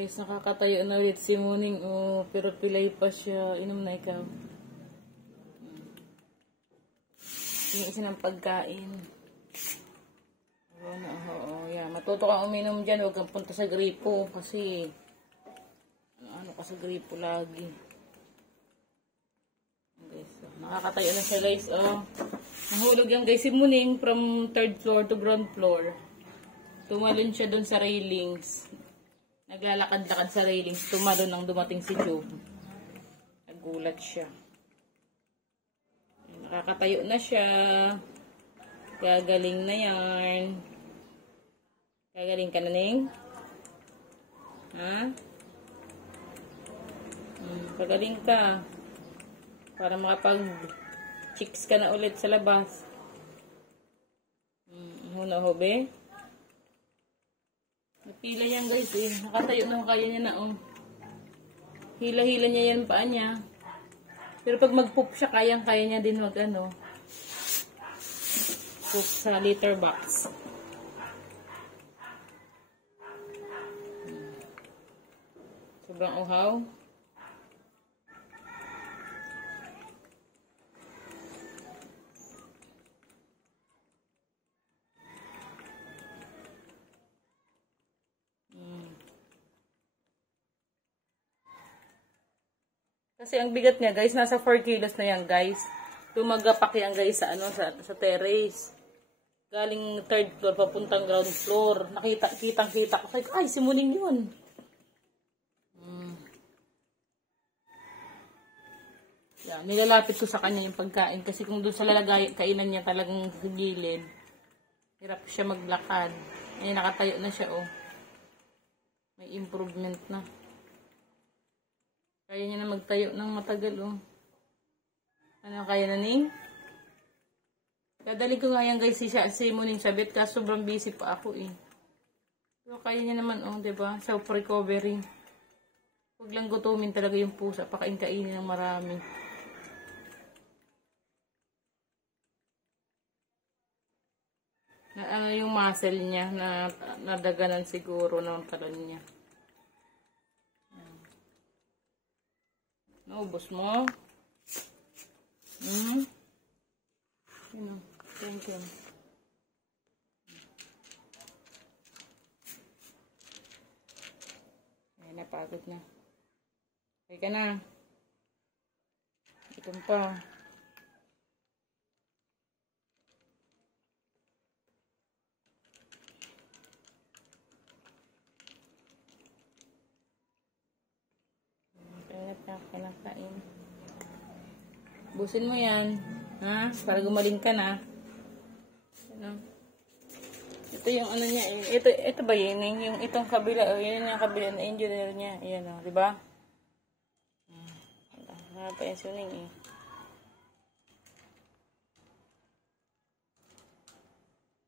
Guys, nakakatayo na ulit si Muning. Oh, pero pilay pa siya. Inom na ikaw. Yung isa ng pagkain. Oo, yan. Matuto kang uminom dyan. Huwag kang punta sa gripo. Kasi, ano ka sa gripo lagi. Guys, nakakatayo na siya guys. Oh. Nahulog yan guys si Muning from 3rd floor to ground floor. Tumalon siya dun sa railings. Naglalakad-lakad sa railings. Tumalon nang dumating si Job. Nagulat siya. Nakakatayo na siya. Gagaling na yan. Gagaling ka na, Ning? Ha? Pagaling ka. Para makapag-chicks ka na ulit sa labas. Huna ho, be? Napila yan guys eh. Nakatayo na kaya niya na oh. Hila-hila niya yan paa niya. Pero pag mag-poop siya, kayang-kaya niya din mag ano. Poop sa litter box. Sobrang uhaw. Kasi ang bigat niya, guys, nasa 4 kilos na yan, guys. Tumagapak yan, guys, sa ano, sa terrace. Galing 3rd floor papuntang ground floor. Kitang-kita ko. Ay, si Muning yun. Yan, nilalapit ko sa kanya yung pagkain kasi kung doon sa lalagay, kainan niya talagang sa gilid. Hirap siya maglakad. Ay, nakatayo na siya, oh. May improvement na. Kaya niya na magtayo ng matagal, oh. Ano, kaya na, Ning? Dadali ko nga yan, guys, si Muning sabit, kasi sobrang busy pa ako, eh. Pero kaya niya naman, oh, diba? Self-recovery. Huwag lang gutumin talaga yung pusa, pakain-kainin ng marami. Ano yung muscle niya, na nadaganan siguro ng talon niya. Naubos mo? Yun o. Thank you. Ay, napagod na. Okay ka na. Ito pa. Kinakain. Busin mo yan. Ha? Para gumaling ka na. Ano? Ito yung ano niya. Ito ba yun? Yung itong kabila. Yan yung kabila na engineer niya. Ayan o. Diba? Hanap pa yung suning eh.